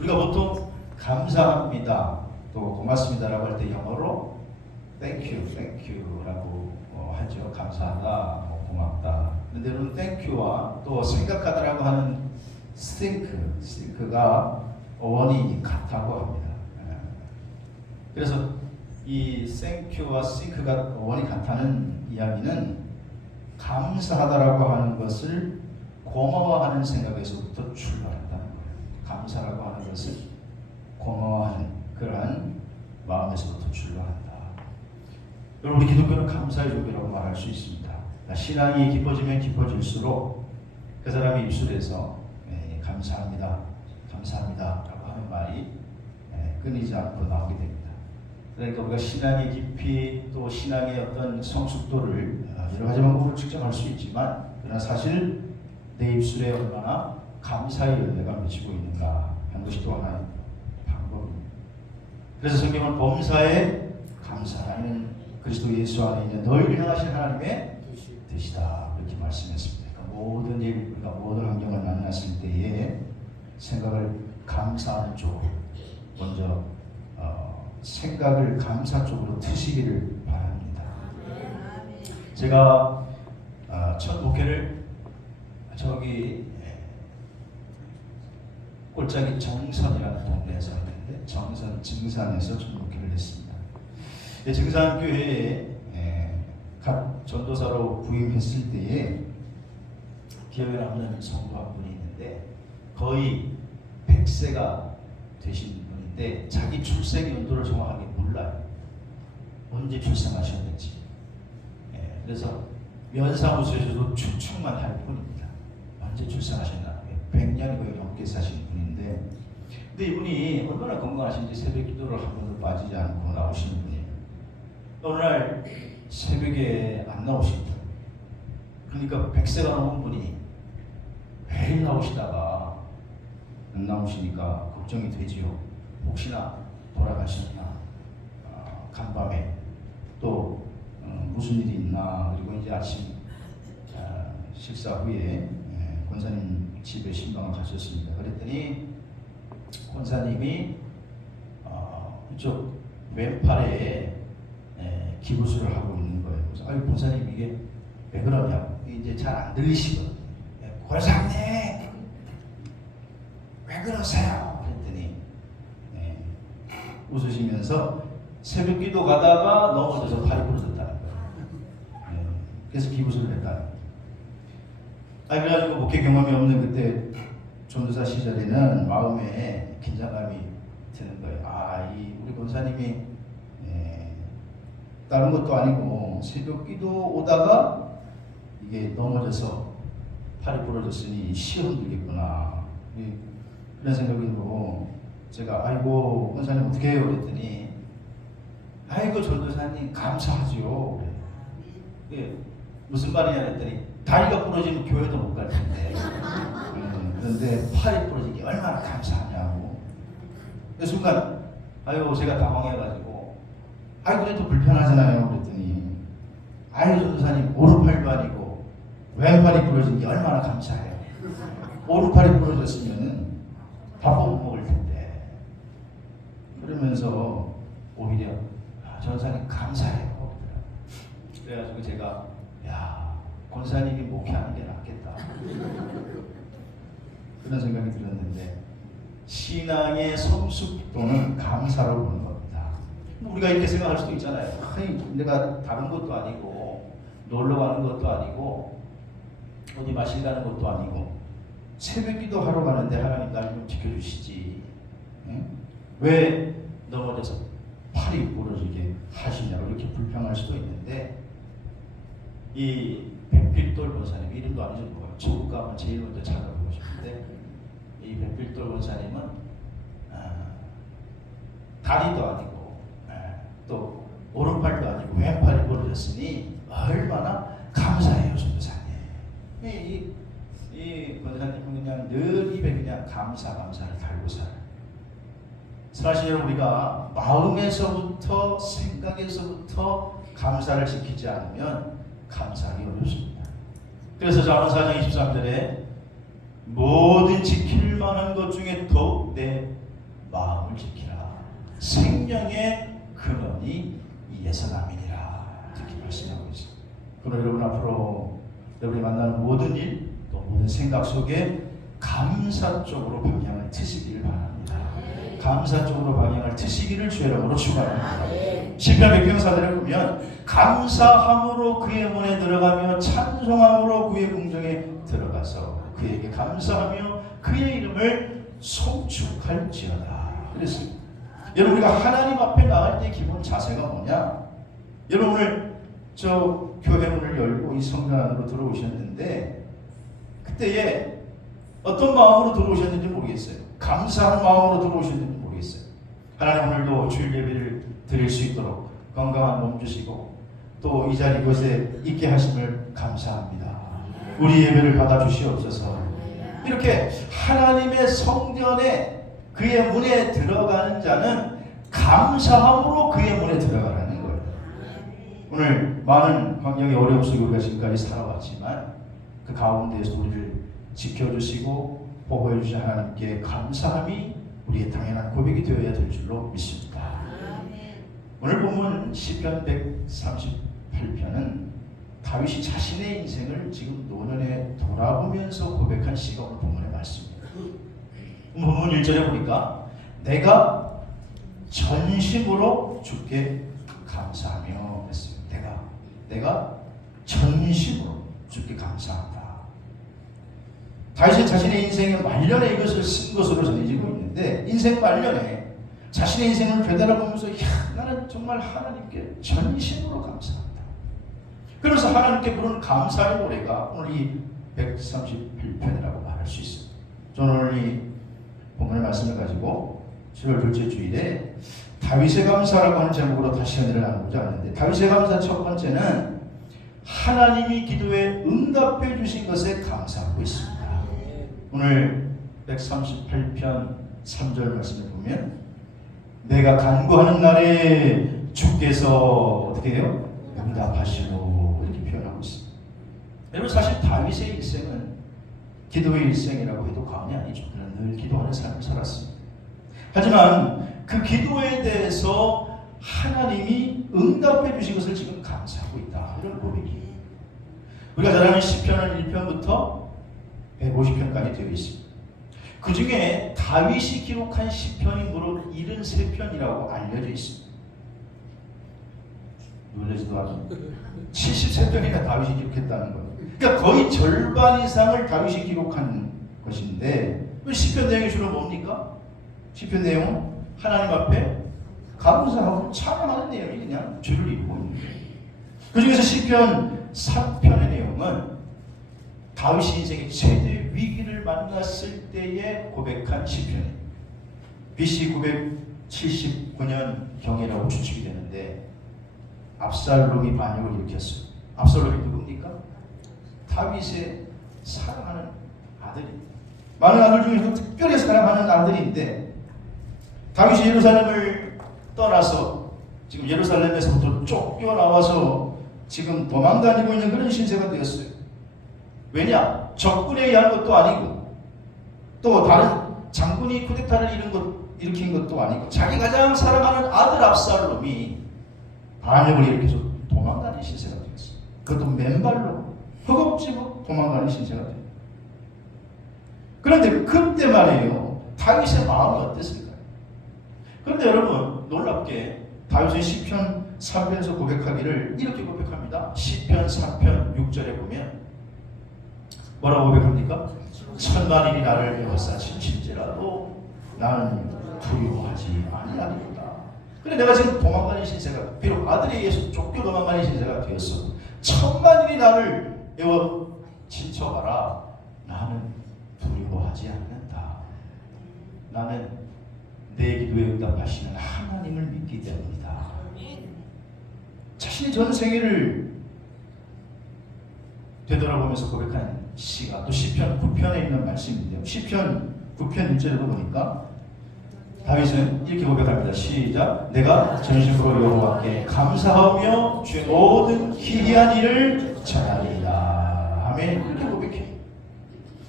우리가 보통 감사합니다, 또 고맙습니다라고 할 때 영어로 thank you라고 하죠. 감사하다, 고맙다. 그런데 여러분 thank you와 또 생각하다라고 하는 think가 어원이 같다고 합니다. 그래서 이 thank you와 think가 어원이 같다는 이야기는 감사하다라고 하는 것을 고마워하는 생각에서부터 출발한다는 거예요. 감사라고 하는 것을 고마워하는 그러한 마음에서부터 출발한다. 여러분, 우리 기독교는 감사의 종교라고 말할 수 있습니다. 신앙이 깊어지면 깊어질수록 그 사람의 입술에서 감사합니다, 감사합니다 라고 하는 말이 끊이지 않고 나오게 됩니다. 그러니까 우리가 신앙의 깊이 또 신앙의 어떤 성숙도를 여러 가지 방법으로 측정할 수 있지만, 그러나 사실 내 입술에 얼마나 감사의 열매가 맺히고 있는가 하는 것이 또 하나의 방법입니다. 그래서 성경은 범사에 감사하는 그리스도 예수 안에 있는 너희를 향하신 하나님의 뜻이다 이렇게 말씀했습니다. 그러니까 모든 일, 우리가 모든 환경을 만났을 때에 생각을 감사하는 쪽으로 먼저 생각을 감사 쪽으로 트시기를 바랍니다. 제가 첫 목회를 저기 골짜기 정선이라는 동네에서 했는데, 정선 증산에서 첫 목회를 했습니다. 증산교회에 각 전도사로 부임했을 때에 기억에 남는 성도 한 분이 있는데, 거의 100세가 되신 분인데 자기 출생 연도를 정확하게 몰라요. 언제 출생하셨는지. 그래서 면사무소에서도 추측만 할 뿐입니다. 언제 출생하셨나. 100년이 거의 넘게 사신 분인데, 근데 이분이 얼마나 건강하신지 새벽 기도를 한 번도 빠지지 않고 나오시는 분이에요. 어느 날 새벽에 안 나오십니다. 그러니까 100세가 넘은 분이 매일 나오시다가 안 나오시니까 걱정이 되지요. 혹시나 돌아가셨나, 간밤에 또 무슨 일이 있나. 그리고 이제 아침 식사 후에 권사님 집에 신방을 가셨습니다. 그랬더니 권사님이 이쪽 왼팔에 기부술을 하고 있는 거예요. 그래서 아유 권사님 이게 왜 그러냐고. 이제 잘 안 들리시거든요. 권사님 왜 그러세요? 그랬더니 웃으시면서 새벽 기도 가다가 넘어져서 팔이 부러졌다는 거예요. 그래서 기부술을 했다는 거예요. 그래가지고 목회 경험이 없는 그때 전도사 시절에는 마음에 긴장감이 드는 거예요. 우리 권사님이 다른 것도 아니고 새벽 기도 오다가 이게 넘어져서 팔이 부러졌으니 시험 들겠구나. 그런 생각이 들고 제가 아이고 권사님 어떻게 해요? 그랬더니 아이고 전도사님 감사하죠. 무슨 말이냐 했더니 다리가 부러지면 교회도 못 갈 텐데 그런데 팔이 부러진 게 얼마나 감사하냐고. 그 순간 아유 제가 당황해가지고 그래도 불편하잖아요. 그랬더니 전도사님 오른팔도 아니고 왼팔이 부러진 게 얼마나 감사해요. 오른팔이 부러졌으면 밥도 못 먹을 텐데. 그러면서 오히려 전도사님 감사해요. 그래가지고 제가 권사님이 목회하는 게 낫겠다 그런 생각이 들었는데, 신앙의 성숙도는 감사로 보는 겁니다. 우리가 이렇게 생각할 수도 있잖아요. 내가 다른 것도 아니고 놀러 가는 것도 아니고 어디 마실 가는 것도 아니고 새벽 기도 하러 가는데 하나님 날 좀 지켜주시지. 왜 넘어져서 팔이 부러지게 하시냐고 이렇게 불평할 수도 있는데, 이 백필돌 권사님, 이름도 아니죠. 조국 가면 제일 먼저 찾아보고 싶은데, 이 백필돌 권사님은 다리도 아니고 또 오른팔도 아니고 왼팔이 부러졌으니 얼마나 감사해요, 전도사님. 이 권사님은 그냥 늘 입에 그냥 감사를 달고 살아요. 사실 우리가 마음에서부터 생각에서부터 감사를 지키지 않으면 감사하기 어렵습니다. 그래서 잠언 4장 23절에 모든 지킬 만한 것 중에 더욱 내 생명의 근원이 예선함이니라. 이렇게 말씀하고 있습니다. 그러나 여러분 앞으로 여러분이 만나는 모든 일, 또 모든 생각 속에 감사 쪽으로 방향을 트시기를 바랍니다. 감사 쪽으로 방향을 트시기를 주의 이름으로 축원합니다. 시편 100편사들을 보면 감사함으로 그의 문에 들어가며 찬송함으로 그의 궁정에 들어가서 그에게 감사하며 그의 이름을 송축할지어다. 그랬습니다. 여러분, 우리가 하나님 앞에 나갈 때 기본 자세가 뭐냐? 여러분, 오늘 저 교회 문을 열고 이 성전 안으로 들어오셨는데 그때에 어떤 마음으로 들어오셨는지 모르겠어요. 감사한 마음으로 들어오셨는지 모르겠어요. 하나님, 오늘도 주일 예배를 드릴 수 있도록 건강한 몸 주시고 또 이 자리 이곳에 있게 하심을 감사합니다. 우리 예배를 받아 주시옵소서. 이렇게 하나님의 성전에 그의 문에 들어가는 자는 감사함으로 그의 문에 들어가라는 거예요. 오늘 많은 환경의 어려움 속에 우리가 지금까지 살아왔지만 그 가운데에서 우리를 지켜주시고 보호해 주신 하나님께 감사함이 우리의 당연한 고백이 되어야 될 줄로 믿습니다. 오늘 보면 시편 138편은 다윗이 자신의 인생을 지금 노년에 돌아보면서 고백한 시가 오늘 본문의 말씀입니다. 본문 1절에 보니까 내가 전심으로 주께 감사하며 했습니다. 내가 전심으로 주께 감사한다. 다윗은 자신의 인생의 말년에 이것을 쓴 것으로 전해지고 있는데, 인생 말년에 자신의 인생을 되돌아보면서 나는 정말 하나님께 전심으로 감사한다. 그래서 하나님께 부르는 감사의 노래가 오늘 이 138편이라고 말할 수 있습니다. 저는 오늘 이 본문의 말씀을 가지고 7월 둘째 주일에 다윗의 감사라고 하는 제목으로 다시 연애를 나누고자 하는데, 다윗의 감사 첫 번째는 하나님이 기도에 응답해 주신 것에 감사하고 있습니다. 오늘 138편 3절 말씀을 보면 내가 간구하는 날에 주께서 어떻게 해요? 응답하시고 이렇게 표현하고 있습니다. 여러분, 사실 다윗의 일생은 기도의 일생이라고 해도 과언이 아니죠. 그는 늘 기도하는 삶을 살았습니다. 하지만 그 기도에 대해서 하나님이 응답해 주신 것을 지금 감사하고 있다. 이런 고백이에요. 우리가 잘 아는 시편은 1편부터 150편까지 되어 있습니다. 그 중에 다윗이 기록한 시편이 무려 73편이라고 알려져 있습니다. 놀라지도 않아요. 73편이나 다윗이 기록했다는 거예요. 그러니까 거의 절반 이상을 다윗이 기록한 것인데, 시편 내용이 주로 뭡니까? 시편 내용은 하나님 앞에 감사하고 찬양하는 내용이 그냥 주를 이루고 있는 거예요. 그 중에서 시편 3편의 내용은 다윗이 인생의 최대 위기를 만났을 때에 고백한 시편이에요. BC 979년 경이라고 추측이 되는데 압살롬이 반역을 일으켰어요. 압살롬이 누굽니까? 다윗의 사랑하는 아들입니다. 많은 아들 중에서 특별히 사랑하는 아들인데, 다윗이 예루살렘을 떠나서 지금 예루살렘에서부터 쫓겨나와서 지금 도망다니고 있는 그런 신세가 되었어요. 왜냐? 적군에 의한 것도 아니고 또 다른 장군이 쿠데타를 일으킨 것도 아니고 자기 가장 사랑하는 아들 압살롬이 반역을 일으켜서 도망가는 신세가 되었어요. 그것도 맨발로 허겁지겁 도망가는 신세가 됩니다. 그런데 그때 말이에요, 다윗의 마음이 어땠을까요? 그런데 여러분, 놀랍게 다윗의 시편 3편에서 고백하기를 이렇게 고백합니다. 시편 4편 6절에 보면 뭐라고 고백합니까? 천만인이 나를 에워싸칠지라도 나는 두려워하지 아니하리로다. 그래, 내가 지금 도망가는 신세가, 비록 아들에 의해서 쫓겨 도망가는 신세가 되었어. 천만인이 나를 에워 지쳐가라. 나는 두려워하지 않는다. 나는 내 기도에 응답하시는 하나님을 믿기 때문이다. 자신의 전 생애를 되돌아보면서 고백한 시가 또 시편 9편에 있는 말씀인데요. 시편 9편 1절에도 보니까 다윗은 이렇게 고백합니다. 시작. 내가 전심으로 여호와께 감사하며 주의 모든 기이한 일을 전하리이다. 아멘. 이렇게 고백해요.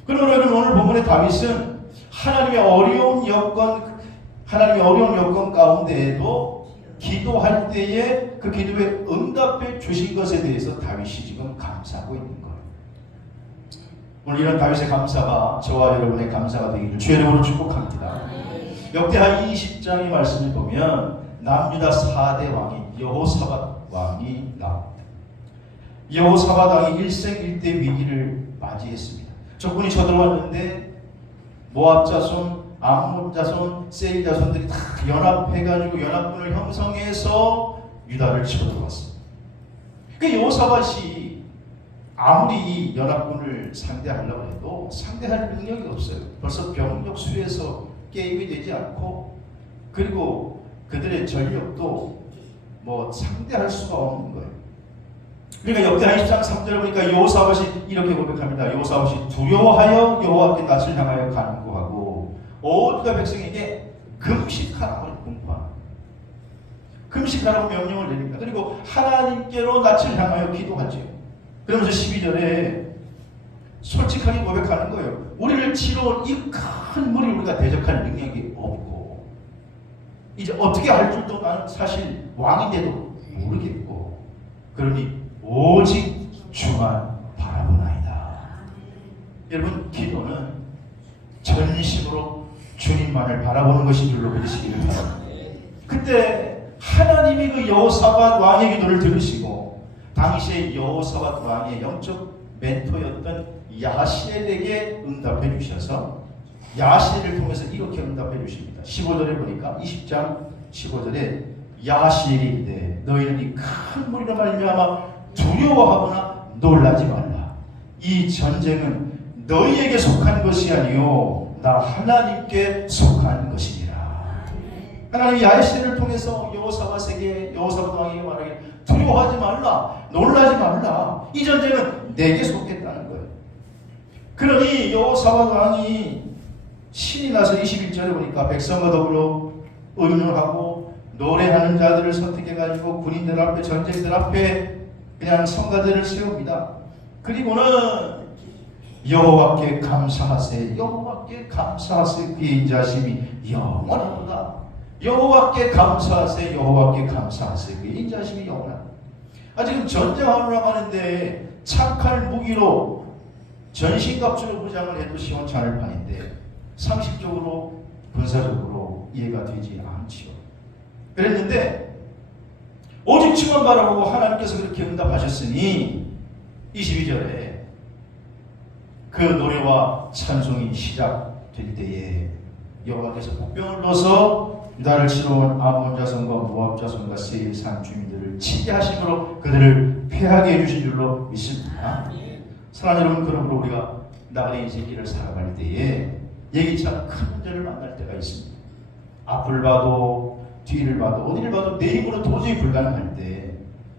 그러면 오늘 본문의 다윗은 하나님의 어려운 여건, 하나님의 어려운 여건 가운데에도 기도할 때에 그 기도에 응답해 주신 것에 대해서 다윗이 지금 감사하고 있는 거예요. 오늘 이런 다윗의 감사가 저와 여러분의 감사가 되기를 주의 이름으로 축복합니다. 역대하 20장의 말씀을 보면 남유다 4대 왕이 여호사밧 왕이 나옵니다. 여호사밧 왕이 일생일대 위기를 맞이했습니다. 적군이 쳐들어왔는데 모압 자손, 암몬 자손, 세일 자손들이 다 연합해가지고 연합군을 형성해서 유다를 치고 들어왔습니다. 그 여호사밧이 아무리 이 연합군을 상대하려고 해도 상대할 능력이 없어요. 벌써 병력 수에서 게임이 되지 않고, 그리고 그들의 전력도 뭐 상대할 수가 없는 거예요. 그러니까 역대하 20장 3절에 보니까 여호사밧이 이렇게 고백합니다. 여호사밧이 두려워하여 여호와께 낯을 향하여 간구하고 온 유다 백성에게 금식하라고 공포합니다. 금식하라고 명령을 내립니다. 그리고 하나님께로 낯을 향하여 기도하죠. 그러면서 12절에 솔직하게 고백하는 거예요. 우리를 치러온 이 큰 무리를 우리가 대적할 능력이 없고, 이제 어떻게 할 줄도 나는 사실 왕인데도 모르겠고, 그러니 오직 주만 바라보나이다. 여러분, 기도는 전심으로 주님만을 바라보는 것인 줄로 믿으시기를 바랍니다. 그때 하나님이 그 여호사밧 왕의 기도를 들으시고, 당시에 여호사밧 왕의 영적 멘토였던 야시엘에게 응답해 주셔서 야시엘을 통해서 이렇게 응답해 주십니다. 15절에 보니까 20장 15절에 야시엘이 이르되 너희는 이 큰 무리로 말미암아 두려워하거나 놀라지 말라. 이 전쟁은 너희에게 속한 것이 아니요 나 하나님께 속한 것이니라. 하나님이 야시엘을 통해서 여호사밧에게, 여호사밧 왕에게 말하기를 두려워하지 말라, 놀라지 말라. 이 전쟁은 내게 속했다는 거예요. 그러니 여호사밧 왕이 신이 나서 21절에 보니까 백성과 더불어 의논하고 노래하는 자들을 선택해가지고 군인들 앞에, 전쟁들 앞에 그냥 성가대를 세웁니다. 그리고는 여호와께 감사하세, 여호와께 감사하세, 그의 인자심이 영원하도다. 여호와께 감사하세, 여호와께 감사하세, 그의 인자심이 영원하다. 지금 전쟁하느라고 하는데 착한 무기로 전신갑주로 무장을 해도 시원찮을 판인데 상식적으로, 군사적으로 이해가 되지 않지요. 그랬는데 오직 주만 바라보고 하나님께서 그렇게 응답하셨으니 22절에 그 노래와 찬송이 시작될 때에 여호와께서 복병을 넣어서 유다를 치러온 아몬 자손과 모압 자손과 세일 산 주민들을 치게 하심으로 그들을 패하게 해주신 줄로 믿습니다. 사랑하는 여러분, 그러므로 우리가 나그네 인생 길을 살아갈 때에 예기치 않은 큰 문제를 만날 때가 있습니다. 앞을 봐도 뒤를 봐도 어디를 봐도 내 힘으로 도저히 불가능할 때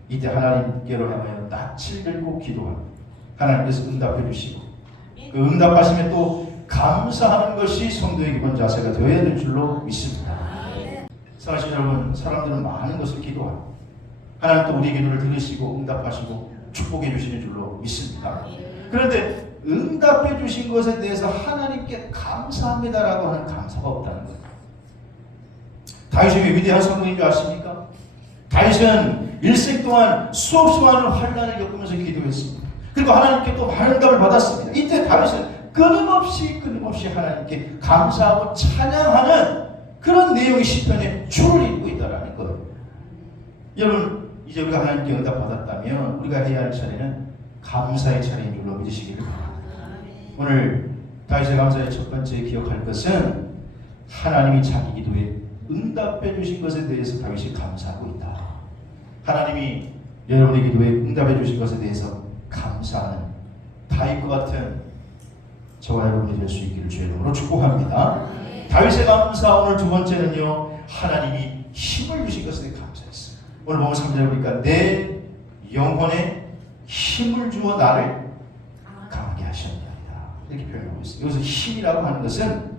이때 하나님께로 향하여 낯을 들고 기도하고 하나님께서 응답해 주시고 그 응답하심에 또 감사하는 것이 성도의 기본 자세가 되어야 될 줄로 믿습니다. 사실 여러분, 사람들은 많은 것을 기도하고 하나님 또 우리의 기도를 들으시고 응답하시고 축복해 주시는 줄로 믿습니다. 그런데 응답해 주신 것에 대해서 하나님께 감사합니다라고 하는 감사가 없다는 거예요. 다윗이 왜 위대한 성도인 줄 아십니까? 다윗은 일생 동안 수없이 많은 환난을 겪으면서 기도했습니다. 그리고 하나님께 또 많은 응답을 받았습니다. 이때 다윗은 끊임없이 하나님께 감사하고 찬양하는 그런 내용이 시편에 줄을 잇고 있다는 거예요. 여러분, 이제 우리가 하나님께 응답 받았다면 우리가 해야 할 차례는 감사의 차례인 줄로 믿으시기를 바랍니다. 오늘 다윗의 감사의 첫 번째 기억할 것은 하나님이 자기 기도에 응답해 주신 것에 대해서 다윗이 감사하고 있다. 하나님이 여러분의 기도에 응답해 주신 것에 대해서 감사하는 다윗과 같은 저와 여러분이 될 수 있기를 주의 이름으로 축복합니다. 다윗의 감사, 오늘 두 번째는요, 하나님이 힘을 주신 것에 대해 감사했어요. 오늘 보면 3절에 보니까 내 영혼에 힘을 주어 나를 강하게 하셨느니라 이렇게 표현하고 있어요. 여기서 힘이라고 하는 것은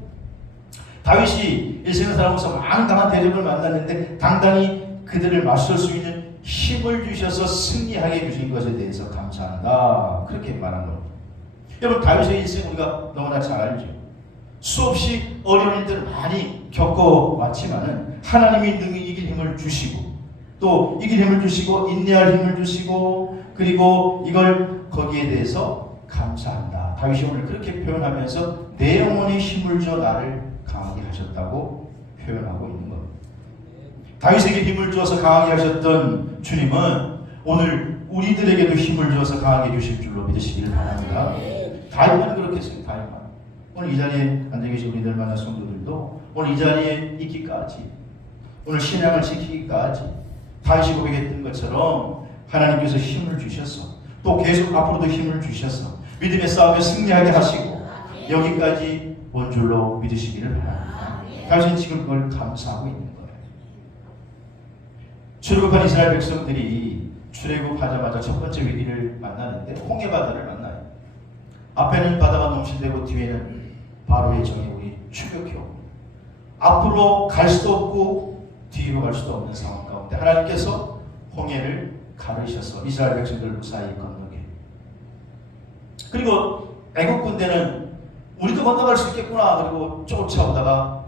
다윗이 일생을 살아오면서 많은 강한 대적을 만났는데 당당히 그들을 맞설 수 있는 힘을 주셔서 승리하게 해주신 것에 대해서 감사한다, 그렇게 말한 겁니다. 여러분, 다윗의 일생 우리가 너무나 잘 알죠. 수없이 어려운 일들을 많이 겪어왔지만은 하나님이 능히 이길 힘을 주시고 또 이길 힘을 주시고 인내할 힘을 주시고 그리고 이걸 거기에 대해서 감사한다. 다윗이 오늘 그렇게 표현하면서 내 영혼에 힘을 줘 나를 강하게 하셨다고 표현하고 있는 겁니다. 다윗에게 힘을 주어서 강하게 하셨던 주님은 오늘 우리들에게도 힘을 주어서 강하게 주실 줄로 믿으시길 바랍니다. 다윗만 그렇게 했어요. 다윗만. 오늘 이 자리에 앉아 계신 우리들 만난 성도들도 오늘 이 자리에 있기까지 오늘 신앙을 지키기까지 다윗이 고백했던 것처럼 하나님께서 힘을 주셔서 또 계속 앞으로도 힘을 주셔서 믿음의 싸움에 승리하게 하시고 여기까지 온 줄로 믿으시기를 바랍니다. 다윗은 지금 그걸 감사하고 있는 거예요. 출애굽한 이스라엘 백성들이 출애굽하자마자 첫 번째 위기를 만나는데 홍해 바다를 만나요. 앞에는 바다가 넘실대고 뒤에는 바로의 정이 우리 추격해오고 앞으로 갈 수도 없고 뒤로 갈 수도 없는 상황 가운데 하나님께서 홍해를 가르셔서 이스라엘 백성들을 무사히 건너게. 그리고 애국 군대는 우리도 건너갈 수 있겠구나. 그리고 쫓아오다가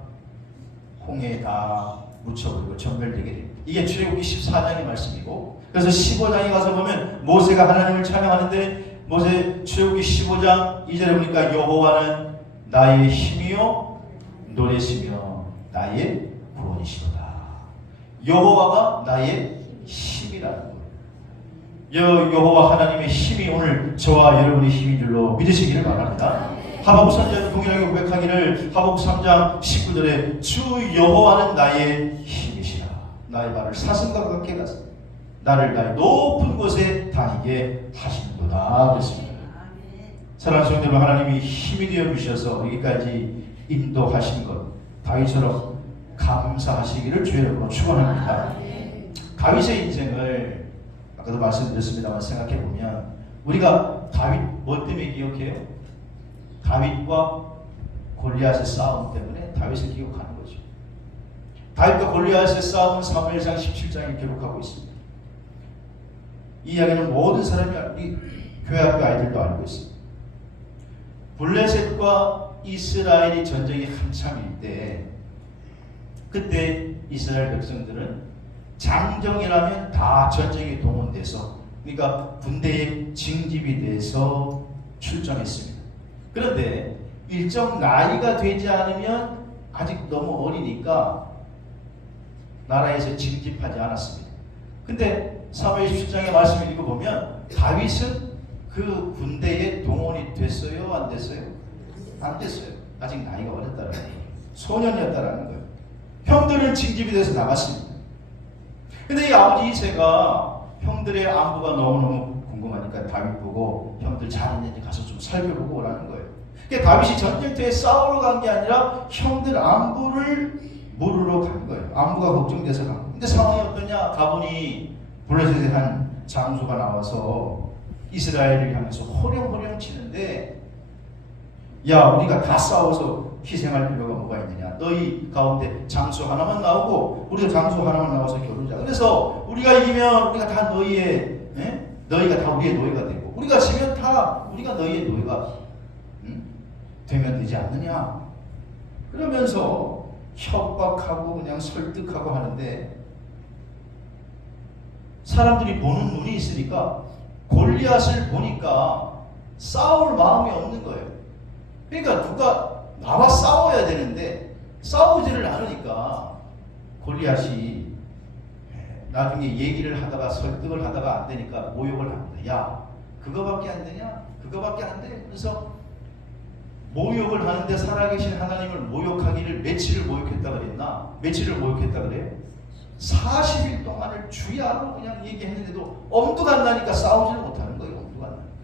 홍해에 다 묻혀버리고 전멸되게 됩니다. 이게 출애굽기 14장의 말씀이고 그래서 15장에 가서 보면 모세가 하나님을 찬양하는데 모세 출애굽기 15장 2절에 보니까 여호와는 나의 힘이요 노래시며 나의 구원이시로다. 여호와가 나의 힘이라는 거예요. 여호와 하나님의 힘이 오늘 저와 여러분의 힘인 줄로 믿으시기를 바랍니다. 하박국 선지자는 동일하게 고백하기를 하박국 3장 19절에 주 여호와는 나의 힘이시라. 나의 발을 사슴과 같게 가서 나를 나의 높은 곳에 다니게 하신도다 그랬습니다. 사랑하는 성도 여러분, 하나님이 힘이 되어 주셔서 여기까지 인도하신 것 다윗처럼 감사하시기를 주의 이름으로 축원합니다. 다윗의 인생을 아까도 말씀드렸습니다만 생각해보면 우리가 다윗 뭐 때문에 기억해요? 다윗과 골리앗의 싸움 때문에 다윗을 기억하는 거죠. 다윗과 골리앗의 싸움은 사무엘상 17장에 기록하고 있습니다. 이 이야기는 모든 사람이 우리 교회 학교 아이들도 알고 있습니다. 블레셋과 이스라엘이 전쟁이 한참일 때 그때 이스라엘 백성들은 장정이라면 다 전쟁에 동원돼서 그러니까 군대에 징집이 돼서 출정했습니다. 그런데 일정 나이가 되지 않으면 아직 너무 어리니까 나라에서 징집하지 않았습니다. 근데 사무엘 17장의 말씀을 읽어보면 다윗은 그 군대에 동원이 됐어요? 안 됐어요? 안 됐어요. 아직 나이가 어렸다는 거예요. 소년이었다는 거예요. 형들은 징집이 돼서 나갔습니다. 근데 이 아버지 이새가 형들의 안부가 너무너무 궁금하니까 다윗 보고 형들 잘 있는지 가서 좀 살펴보고 오라는 거예요. 그러니까 다윗이 전쟁터에 싸우러 간 게 아니라 형들 안부를 물으러 간 거예요. 안부가 걱정돼서 간 거예요. 근데 상황이 어떠냐? 가보니 블레셋의 한 장수가 나와서 이스라엘을 향해서 호령호령 치는데 야 우리가 다 싸워서 희생할 필요가 뭐가 있느냐. 너희 가운데 장수 하나만 나오고 우리가 장수 하나만 나와서 겨루자. 그래서 우리가 이기면 우리가 다 너희의 너희가 다 우리의 노예가 되고 우리가 지면 다 우리가 너희의 노예가 되면 되지 않느냐. 그러면서 협박하고 그냥 설득하고 하는데 사람들이 보는 눈이 있으니까 골리앗을 보니까 싸울 마음이 없는 거예요. 그러니까 누가 나와 싸워야 되는데 싸우지를 않으니까 골리앗이 나중에 얘기를 하다가 설득을 하다가 안 되니까 모욕을 합니다. 야 그거밖에 안 되냐? 그거밖에 안 돼? 그래서 모욕을 하는데 살아계신 하나님을 모욕하기를 며칠을 모욕했다 그랬나? 며칠을 모욕했다 그래요? 40일 동안을 주야로 그냥 얘기했는데도 엄두가 안 나니까 싸우지를 못하는 거예요. 엄두가 안 나니까.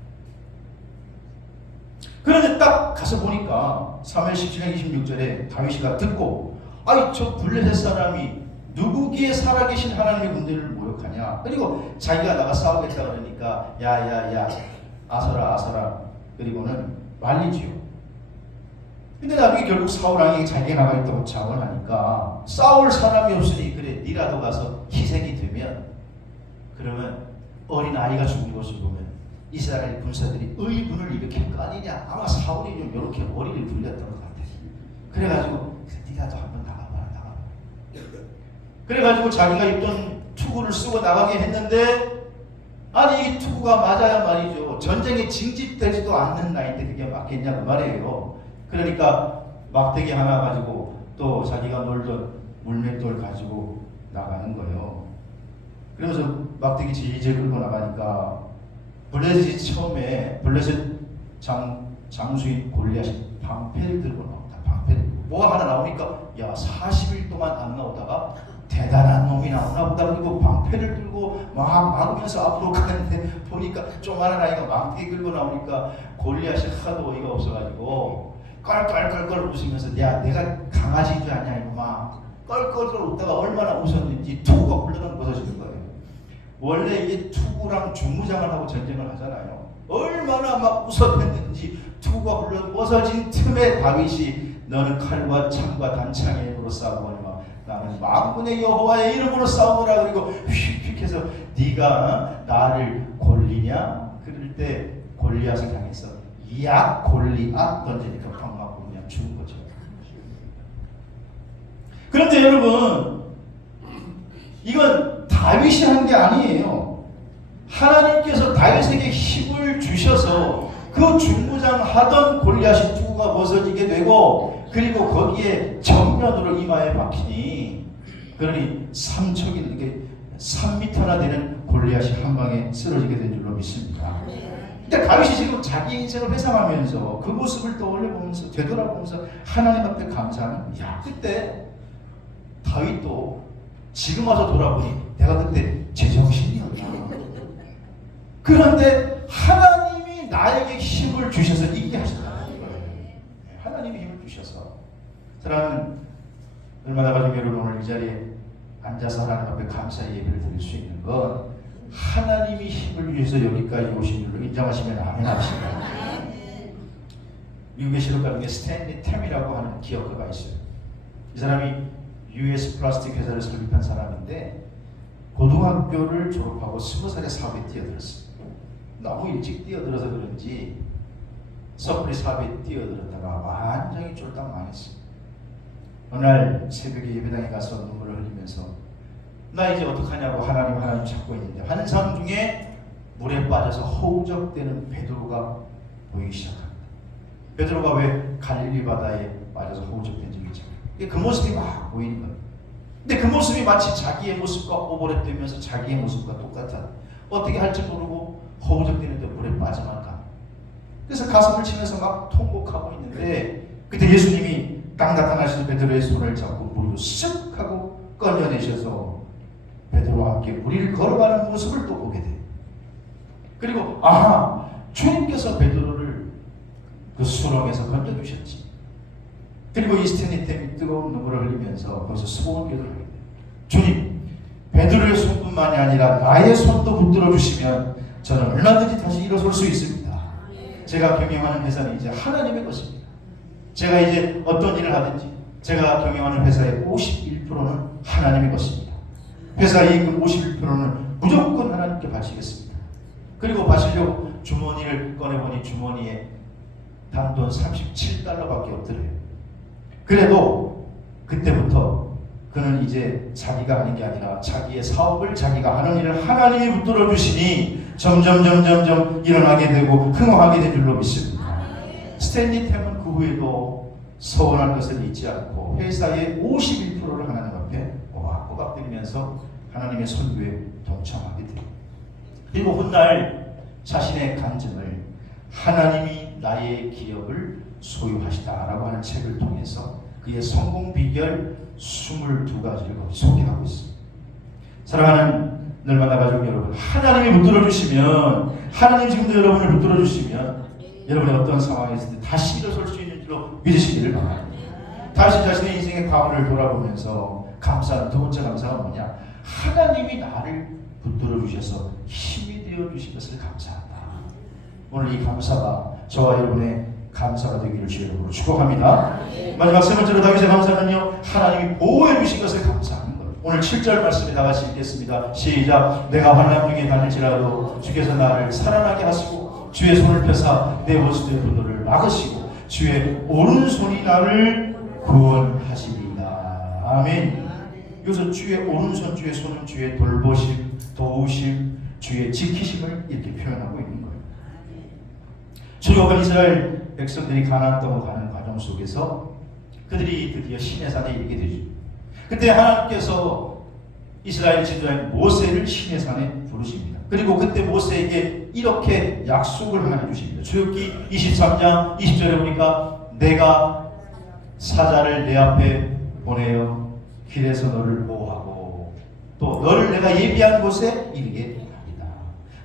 그런데 딱 가서 보니까 사무엘 17장 26절에 다윗이가 듣고 아이 저 블레셋 사람이 누구기에 살아계신 하나님의 군대를 모욕하냐. 그리고 자기가 나가 싸우겠다 그러니까 야야야 아서라 그리고는 말리지요. 근데 나중에 결국 사울왕이 자기가 나가 있다고 자원하니까 싸울 사람이 없으니 그래 니라도 가서 희생이 되면 그러면 어린 아이가 죽는 것을 보면 이스라엘 군사들이 의분을 일으킬 거 아니냐. 아마 사울이 좀 이렇게 머리를 굴렸던 것 같아요. 그래가지고 네가 또 한번 나가봐라. 그래가지고 자기가 입던 투구를 쓰고 나가게 했는데 아니 이 투구가 맞아야 말이죠. 전쟁에 징집되지도 않는 나이인데 그게 맞겠냐고 말이에요. 그러니까 막대기 하나 가지고 또 자기가 놀던 물맷돌 가지고 나가는 거예요. 그러면서 막대기 질질 끌고 나가니까 블레셋이 처음에 블레셋 장수인 골리앗이 방패를 들고 나온다. 방패를 뭐가 하나 나오니까 야 40일 동안 안 나오다가 대단한 놈이 나오나 보다. 그리고 방패를 들고 막 막으면서 앞으로 가는데 보니까 조그마한 아이가 막대기 끌고 나오니까 골리앗이 하도 어이가 없어가지고 껄껄껄껄 웃으면서 야 내가 강아지인 줄 아냐 이놈아. 껄껄껄 웃다가 얼마나 웃었는지 투구가 훌러덩 벗어지는 거예요. 원래 이게 투구랑 중무장을 하고 전쟁을 하잖아요. 얼마나 막 웃었는지 투구가 훌러덩 벗어진 틈에 다윗이 너는 칼과 창과 단창의 힘으로 싸우거니와 나는 만군의 여호와의 이름으로 싸우노라. 그리고 휙휙 해서 네가 나를 골리냐? 그럴 때 골리앗을 향해서 야 골리앗 던지니까 방 맞고 그냥 죽은 거죠. 그런데 여러분 이건 다윗이 한 게 아니에요. 하나님께서 다윗에게 힘을 주셔서 그 중무장하던 골리앗이 투구가 벗어지게 되고 그리고 거기에 정면으로 이마에 박히니 그러니 삼척인 이게 3m나 되는 골리앗이 한 방에 쓰러지게 된 줄로 믿습니다. 근데 다윗이 지금 자기 인생을 회상하면서 그 모습을 떠올려보면서 되돌아보면서 하나님 앞에 감사하는 야 그때 다윗도 지금 와서 돌아보니 내가 그때 제정신이었나. 그런데 하나님이 나에게 힘을 주셔서 이기게 하셨다는 거예요. 하나님이 힘을 주셔서. 사랑하는 얼마나 가지고 여러분 오늘 이 자리에 앉아서 하나님 앞에 감사의 예배를 드릴 수 있는 건 하나님이 힘을 주셔서 여기까지 오신 줄로 인정하시면 아멘 하십니다. 미국의 실업가 중에 스탠리 템이라고 하는 기업가가 있어요. 이 사람이 US 플라스틱 회사를 설립한 사람인데 고등학교를 졸업하고 20살에 사업에 뛰어들었어요. 너무 일찍 뛰어들어서 그런지 섣불리 사업에 뛰어들었다가 완전히 쫄딱 망했어요. 어느 날 새벽에 예배당에 가서 눈물을 흘리면서 나 이제 어떡하냐고 하나님 찾고 있는데 환상 중에 물에 빠져서 허우적대는 베드로가 보이기 시작합니다. 베드로가 왜 갈릴리 바다에 빠져서 허우적대는지 모르잖아요. 그 모습이 막 보이는 거예요. 근데 그 모습이 마치 자기의 모습과 오버랩되면서 자기의 모습과 똑같아. 어떻게 할지 모르고 허우적대는데 물에 빠져만 가. 그래서 가슴을 치면서 막 통곡하고 있는데 그때 예수님이 딱 나타나셔서 베드로의 손을 잡고 물로 쓱 하고 꺼내내셔서 베드로와 함께 우리를 걸어가는 모습을 또 보게 돼요. 그리고 아하 주님께서 베드로를 그 수렁에서 건져주셨지. 그리고 이 스탠리 템이 뜨거운 눈물을 흘리면서 거기서 소원기도를 하게 돼요. 주님 베드로의 손뿐만이 아니라 나의 손도 붙들어 주시면 저는 얼마든지 다시 일어설 수 있습니다. 제가 경영하는 회사는 이제 하나님의 것입니다. 제가 이제 어떤 일을 하든지 제가 경영하는 회사의 51%는 하나님의 것입니다. 회사 이익은 51%는 무조건 하나님께 바치겠습니다. 그리고 바치려고 주머니를 꺼내보니 주머니에 단돈 37달러밖에 없더래요. 그래도 그때부터 그는 이제 자기가 하는 게 아니라 자기의 사업을 자기가 하는 일을 하나님이 붙들어 주시니 점점 일어나게 되고 흥황하게 된 줄로 믿습니다. 스탠리 템은 그 후에도 서운한 것을 잊지 않고 회사의 51%를 하나님 앞에 꼬박꼬박 드리면서 하나님의 선교에 동참하게 됩니다. 그리고 훗날 자신의 간증을 하나님이 나의 기업을 소유하시다라고 하는 책을 통해서 그의 성공 비결 22가지를 소개하고 있습니다. 사랑하는 늘 만나가지고 여러분 하나님이 붙들어 주시면 하나님 지금도 여러분을 붙들어 주시면 여러분의 어떤 상황에서든 다시 일어설 수 있는 줄로 믿으시기를 바랍니다. 다시 자신의 인생의 과거를 돌아보면서 감사하는 두 번째 감사가 뭐냐? 하나님이 나를 붙들어 주셔서 힘이 되어 주신 것을 감사한다. 오늘 이 감사가 저와 여러분의 감사가 되기를 주의 이름으로 축복합니다. 마지막 세 번째로 다윗의 감사는요 하나님이 보호해 주신 것을 감사하는 것. 오늘 7절 말씀에 다 같이 읽겠습니다. 시작. 내가 환난 중에 다닐지라도 주께서 나를 살아나게 하시고 주의 손을 펴사 내 원수의 분노를 막으시고 주의 오른손이 나를 구원하시리라. 아멘. 여기서 주의 오른손, 주의 손은 주의 돌보심, 도우심, 주의 지키심을 이렇게 표현하고 있는 거예요. 출애굽한 이스라엘 백성들이 가나안 땅으로 가는 과정 속에서 그들이 드디어 시내산에 이르게 되죠. 그때 하나님께서 이스라엘 지도자인 모세를 시내산에 부르십니다. 그리고 그때 모세에게 이렇게 약속을 하나 해주십니다. 출애굽기 23장 20절에 보니까 내가 사자를 내 앞에 보내어 길에서 너를 보호하고 또 너를 내가 예비한 곳에 이르게 하리라.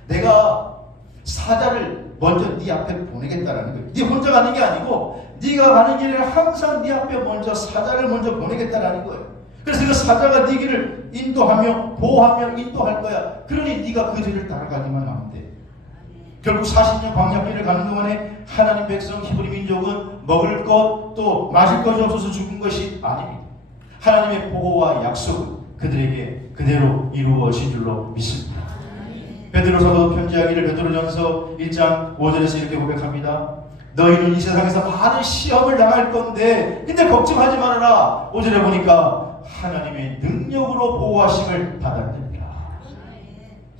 내가 사자를 먼저 네 앞에 보내겠다라는 거예요. 네 혼자 가는 게 아니고 네가 가는 길에는 항상 네 앞에 먼저 사자를 먼저 보내겠다라는 거예요. 그래서 그 사자가 네 길을 인도하며 보호하며 인도할 거야. 그러니 네가 그 길을 따라가기만 하면 돼. 결국 40년 광야길을 가는 동안에 하나님 백성 히브리 민족은 먹을 것 또 마실 것이 없어서 죽은 것이 아닙니다. 하나님의 보호와 약속은 그들에게 그대로 이루어진 줄로 믿습니다. 베드로 사도 편지하기를 베드로전서 1장 5절에서 이렇게 고백합니다. 너희는 이 세상에서 많은 시험을 당할 건데 근데 걱정하지 말아라. 5절에 보니까 하나님의 능력으로 보호하심을 받았느니라.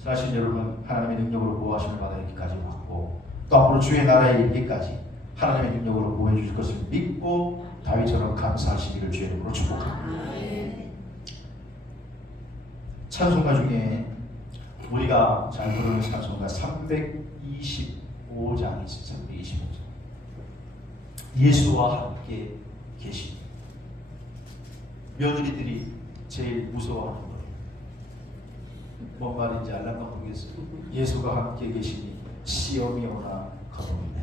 사실 여러분 하나님의 능력으로 보호하심을 받아 이렇게까지 왔고 또 앞으로 주의 나라에 이르기까지 하나님의 능력으로 보호해 주실 것을 믿고 다윗처럼 감사하시기를 주의 이름으로 축복합니다. 찬송가 중에 우리가 잘 부르는 찬송가 325장이 있어요. 325장. 예수와 함께 계신 며느리들이 제일 무서워하는 거예요. 뭔 말인지 알란가 모르겠어요. 예수가 함께 계시니 시험이 오나 겁없네.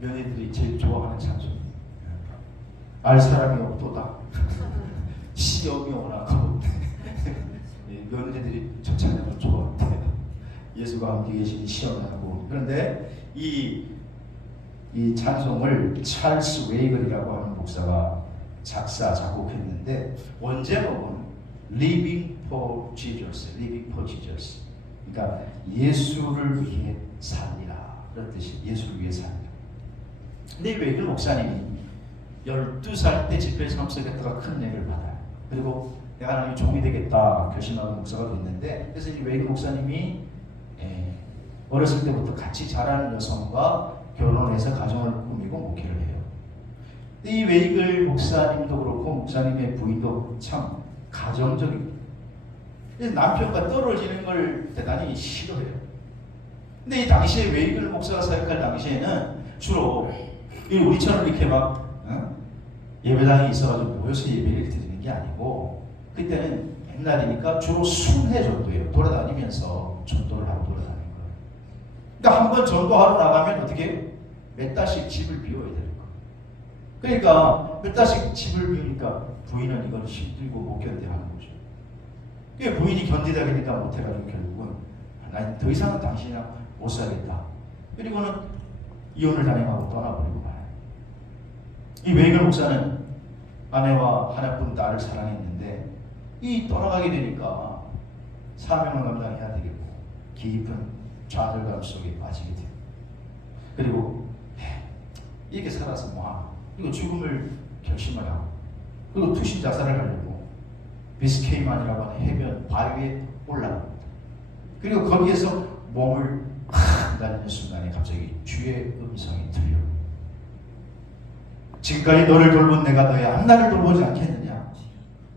며느리들이 제일 좋아하는 찬송이에요. 알 사람이 없도다. 시험이 오나 겁없네. 며느리들이 저 찬양을 좋아한대요. 예수가 함께 계시니 시험이 오고. 그런데 이 찬송을 찰스 웨이글이라고 하는 목사가 작사 작곡했는데 원제목은 Living for Jesus, Living for Jesus. 그러니까 예수를 위해 살리라 그런 뜻이 예수를 위해 살리라. 근데 웨이글 목사님이 12살 때 집회 참석했다가 큰 은혜를 받아요. 그리고 내가 하나님 종이 되겠다 결심하는 목사가 됐는데 그래서 이 웨이글 목사님이 어렸을 때부터 같이 자라는 여성과 결혼해서 가정을 꾸미고 목회를 해요. 이 웨이글 목사님도 그렇고 목사님의 부인도 참 가정적이고 남편과 떨어지는 걸 대단히 싫어해요. 근데 이 당시에 웨이글 목사가 사역할 당시에는 주로 우리처럼 이렇게 막 예배당이 있어가지고 모여서 예배를 드리는 게 아니고 그때는 옛날이니까 주로 순회 전도예요. 돌아다니면서 전도를 하고 돌아다니는 거예요. 그러니까 한번 전도하러 나가면 어떻게 몇 달씩 집을 비워야 되는 거예요. 그러니까 몇 달씩 집을 비우니까 부인은 이걸 힘들고 못 견뎌하는 거죠. 그 부인이 견디다 못해가지고 결국은 난 더 이상은 당신이랑 못 살겠다. 그리고는 이혼을 단행하고 떠나버리고 말아요. 이 웨이글 목사는 아내와 하나뿐 딸을 사랑했는데 이 떠나가게 되니까 사명을 감당해야 되겠고 깊은 좌절감 속에 빠지게 돼요. 그리고 이렇게 살아서 뭐하고 그리고 죽음을 결심을 하고 그리고 투신 자살을 하려고 비스케이만이라고 하는 해변 바위에 올라갑니다. 그리고 거기에서 몸을 다니는 순간에 갑자기 주의 음성이 들려요. 지금까지 너를 돌본 내가 너의 앞날을 돌보지 않겠느냐?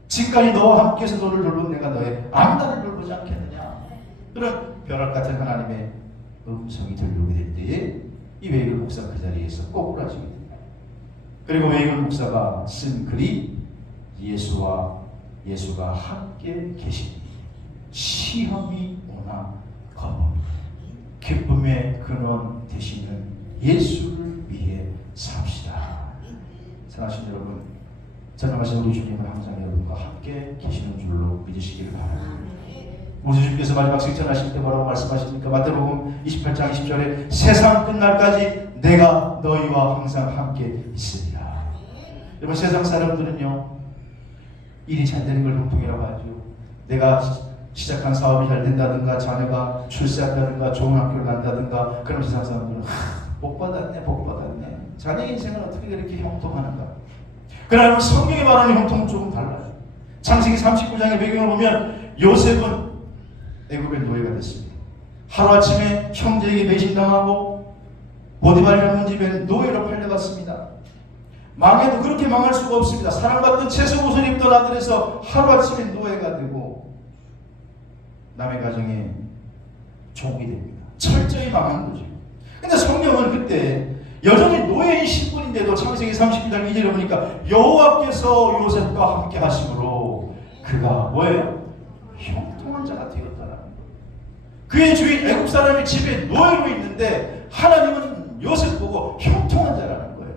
지금까지 너와 함께해서 너를 돌본 내가 너의 앞날을 돌보지 않겠느냐? 그런 벼락 같은 하나님의 음성이 들려오게 될 때에 이 웨이글 목사 그 자리에서 꼬꾸라지게 됩니다. 그리고 웨이글 목사가 쓴 글이 예수가 함께 계시니 시험이 오나 겁없이 기쁨의 근원 되시는 예수를 위해 삽시다. 사랑하신 여러분, 전능하신 우리 주님은 항상 여러분과 함께 계시는 줄로 믿으시기를 바랍니다. 우리 주님께서 마지막 승천하실 때 뭐라고 말씀하십니까? 마태복음 28장 20절에 세상 끝날까지 내가 너희와 항상 함께 있으리라. 여러분, 세상 사람들은요 일이 잘 되는 걸 보통이라고 하죠. 내가 시작한 사업이 잘 된다든가 자녀가 출세한다든가 좋은 학교를 간다든가 그런 세상 사람들은 복 받았네. 자네 인생은 어떻게 그렇게 형통하는가? 그러나 성경이 말하는 형통은 조금 달라요. 창세기 39장의 배경을 보면 요셉은 애굽의 노예가 됐습니다. 하루아침에 형제에게 배신당하고 보디발 장군 집에 노예로 팔려갔습니다. 망해도 그렇게 망할 수가 없습니다. 사랑받던 채색 옷을 입던 아들에서 하루아침에 노예가 되고 남의 가정에 종이 됩니다. 철저히 망한 거죠. 근데 성경은 그때 여전히 노예인 신분인데도 창세기 39장 2절에 보니까 여호와께서 요셉과 함께 하심으로 그가 뭐예요? 형통한 자가 되었다라는 거예요. 그의 주인 애굽 사람이 집에 노예로 있는데 하나님은 요셉 보고 형통한 자라는 거예요.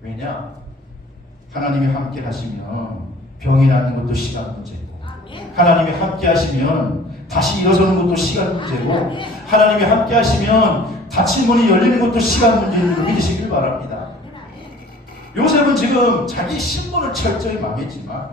왜냐? 하나님이 함께 하시면 병이 낫는 것도 시간 문제고, 하나님이 함께 하시면 다시 일어서는 것도 시간 문제고, 하나님이 함께 하시면 닫힌 문이 열리는 것도 시간 문제인 줄 믿으시길 바랍니다. 요셉은 지금 자기 신분을 철저히 망했지만,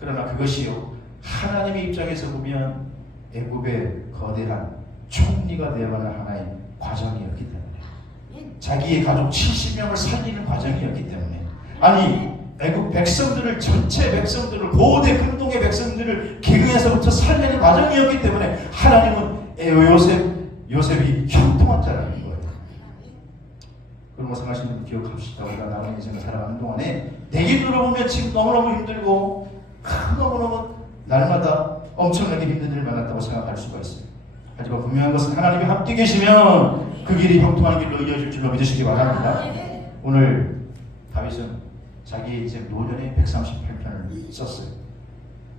그러나 그것이요, 하나님의 입장에서 보면 애굽의 거대한 총리가 되어가는 하나의 과정이었기 때문에, 자기의 가족 70명을 살리는 과정이었기 때문에, 아니 애굽 백성들을, 전체 백성들을, 고대 근동의 백성들을 기근에서부터 살리는 과정이었기 때문에 하나님은 요셉이 형통한 자라는 거예요. 그런 거 생각하시는 분 기억합시다. 우리가 남은 인생을 살아가는 동안에 내 길을 보면 지금 너무너무 힘들고 너무너무 날마다 엄청나게 힘든 일을 만났다고 생각할 수가 있어요. 하지만 분명한 것은 하나님이 함께 계시면 그 길이 형통한 길로 이어질 줄로 믿으시기 바랍니다. 오늘 다윗은 자기의 이제 노년에 138편을 썼어요.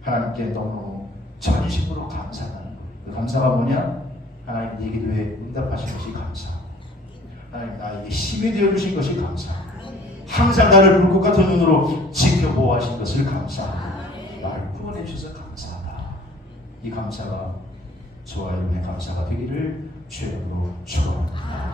하나님께 너무 전심으로 감사하는 거예요. 그 감사가 뭐냐? 하나님 네 기도에 응답하신 것이 감사하고, 하나님 나에게 힘이 되어주신 것이 감사하고, 항상 나를 불꽃 같은 눈으로 지켜보호하신 것을 감사하고, 나를 구원해 주셔서 감사하다. 이 감사가 저와 여러분의 감사가 되기를 주의 이름으로 축원합니다.